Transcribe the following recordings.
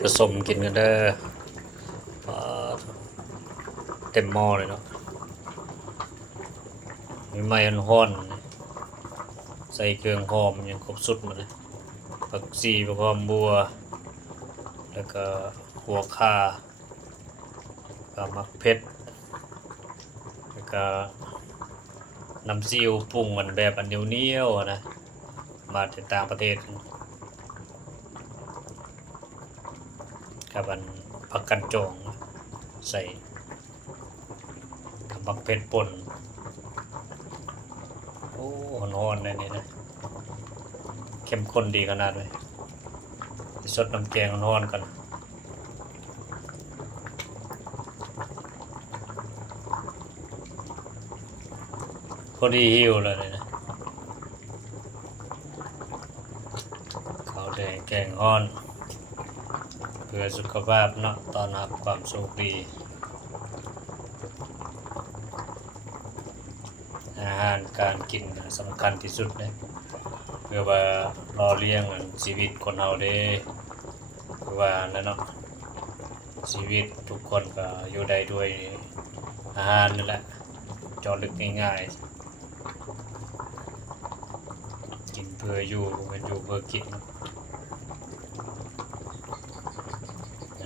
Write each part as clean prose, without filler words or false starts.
ผสมกินกันเด้อเต็มหม้อเลยเนาะมีไม้ฮ้อนใส่เครื่องหอมยังครบสุดหมดเลยผักชีผักหอมบัวแล้วก็หัวข่าก็มักเผ็ดแล้วก็น้ำซีอิ๊วปรุงมันแบบอันเหนียวๆนะมาจากต่างประเทศกับอันผักกันจองใส่กับมักเผ็ดป่นโอ้ร้อนๆเลยนี่นะเข้มข้นดีขนาดเลยสดน้ำแกงร้อนกันพอดีหิวเลยนะข้าวแดงแกงร้อนเพื่อสุขภาพเนาะตอนรับความสุขดีอาหารการกินสำคัญที่สุดเลยเพื่อว่ารอเลี้ยงชีวิตคนเราได้คือว่านั่นเนาะชีวิตทุกคนก็อยู่ได้ด้วยอาหารนั่นแหละเจาะลึกง่ายๆกินเพื่ออยู่เป็นอยู่เพื่อกิน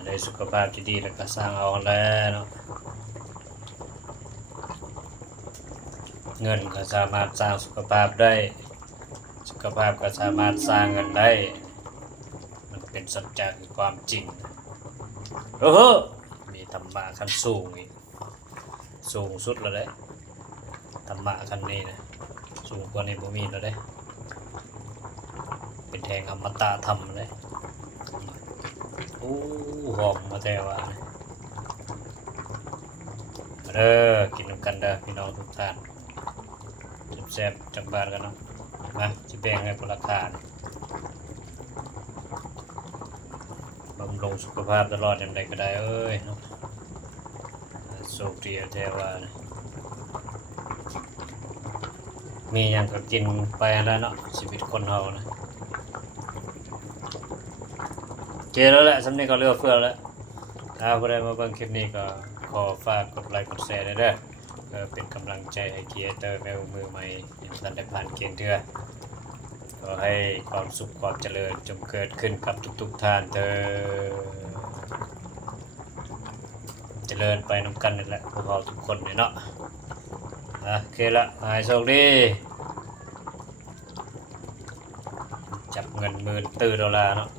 ได้สุขภาพที่ดีแล้วก็สร้างเอาแล้วเนาะเงินก็สามารถสร้างสุขภาพได้สุขภาพก็สามารถสร้างเงินได้มันเป็นสัจจะคือความจริงมีธรรมะขั้นสูงอีกสูงสุดแล้วได้ธรรมะขั้นนี้นะสูงกว่านี้บ่มีแล้วได้เป็นแทงอมตะธรรมเลยโอ้หอมมาแต่ว่าเด้อกินกันเด้อพี่น้องทุกท่านแซ่บๆจากบ้านกันเนาะมาจะแบ่งให้คนละทานบำรุงสุขภาพตลอดอย่างไรก็ได้เอ้ยเนาะโชคดีแท้ว่ามีอย่างก็กินไปแล้วเนาะชีวิตคนเฮานะเจแล้วแหละสำนี้ก็เลือกเฟือแล้วถ้าบ่ได้มาเบิ่งคลิปนี้ก็ขอฝากกดไลค์กดแชร์ด้วยเด้อเพื่อเป็นกำลังใจให้เกียร์เตอร์แมวมือใหม่ยังทันได้ผ่านเกณฑ์เทื่อขอให้ความสุขความเจริญจงเกิดขึ้นกับทุกๆท่านเถิดเจริญไปนำกันนี่แหละพวกเราทุกคนเนี่ยเนาะโอเคละหายโชคดีจับเงินหมื่นตื่นดอลลาร์เนาะ